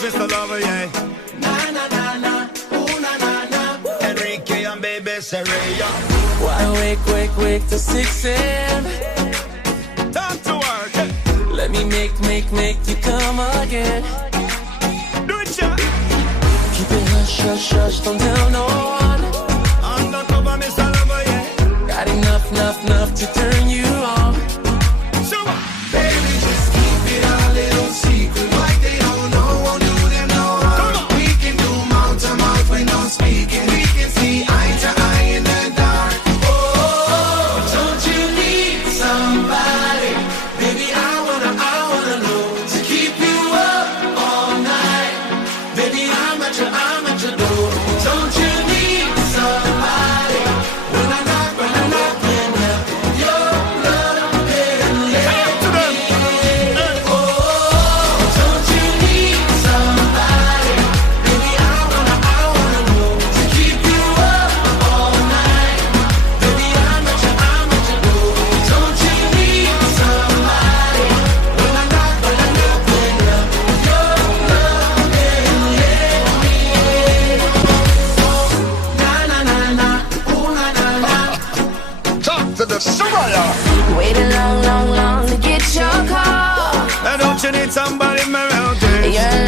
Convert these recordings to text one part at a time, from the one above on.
Mr. Lover, yeah. Na na na na, ooh na na na. Enrique and baby Serena. Why wake till 6 a.m. Time to work. Let me make you come again. Do it, yeah. Keep it hush, don't tell no one. Undercover, Mr. Lover, yeah. Got enough to turn you on. Sure. Baby, just keep it a little secret. What they don't know won't do them no harm. We can do mouth to mouth when no speaking. We can see eye to eye in the dark. Oh, don't you need somebody? Baby, I wanna know to keep you up all night. Baby, I'm at your door. Don't you need somebody? When I knock, your love and let me in. Oh, don't you need somebody? Baby, I wanna know to keep you up all night. Baby, I'm at your door. Don't you need somebody? When I knock, your love and let me in. Na na na na, ooh na na na. Talk to the Soraya. Waited long to get your call. And don't you need somebody around here? You're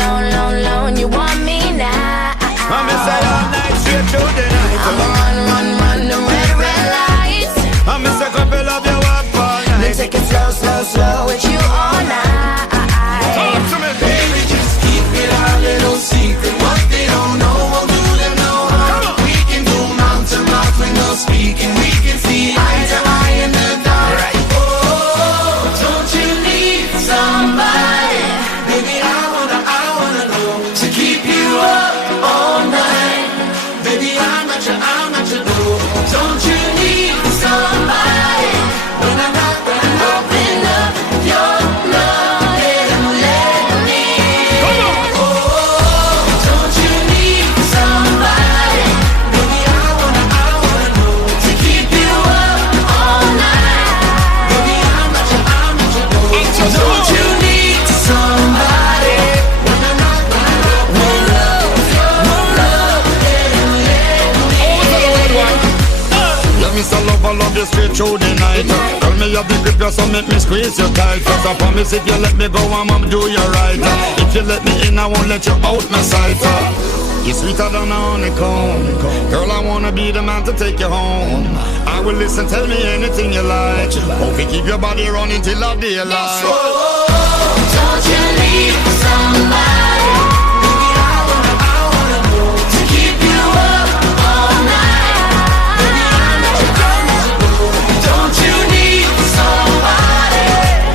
alone, you want me now. I'm say all night straight through the night. I'm run the red lights. I'm a couple of you up all Then night. take it slow with you all night. Talk to me, Baby, just keep it a little secret. What they don't know won't do them no harm. We can do mouth to mouth when no speaking. We can see eye to eye in the dark. Oh, don't you need somebody? Baby, I wanna know to keep you up all night. Baby, I'm at your door. Don't you need somebody? When I knock, open up your love and let me in. Oh, don't you need somebody? Baby, I wanna know to keep you up all night. Baby, I'm at your door. Don't you need somebody? When I knock, open up your love and let me in. Let me say love you straight through the night. Tell me you big grip, so make me squeeze you tight. Cause I promise if you let me go, I'm do you right. If you let me in, I won't let you out my sight. You're sweeter than a honeycomb. Girl, I wanna be the man to take you home. I will listen, tell me anything you like. Hope you keep your body running till the daylight. Don't you need somebody? Baby, I wanna know to keep you up all night. Baby, I'm at your door. Don't you need somebody?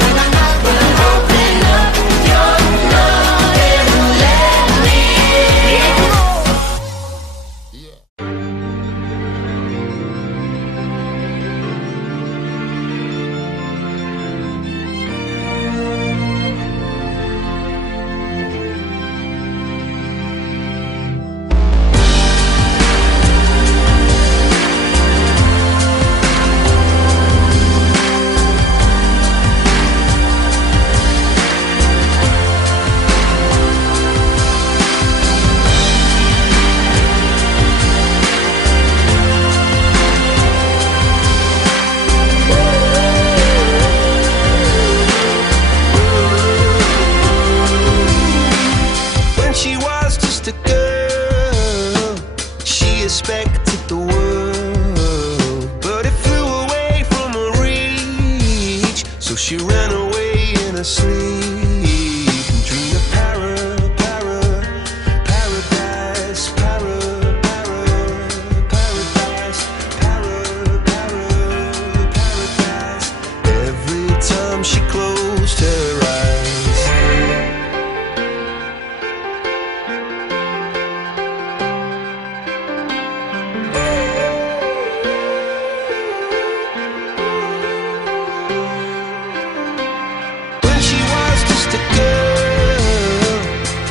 When I knock, open up your love and let me in. When she was just a girl, she expected the world, but it flew away from her reach. So she ran away in her sleep and dreamed of paradise, paradise. Every time she closed her eyes, when she was just a girl,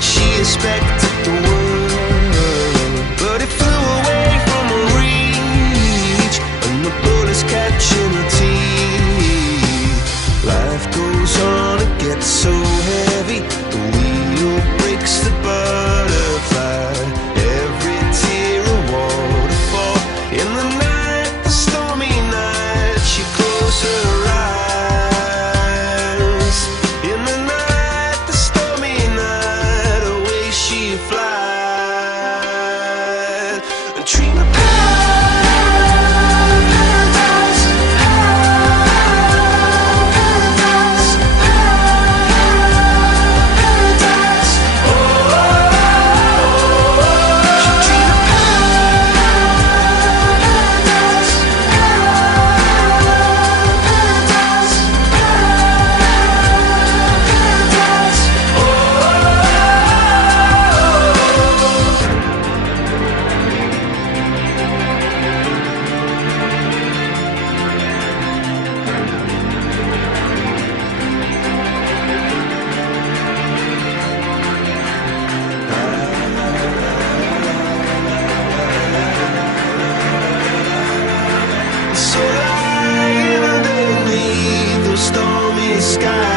she expected the world, but it flew away from her reach, and the bullets catching her teeth. Life goes on, it gets so heavy, the wheel breaks the bus. sky.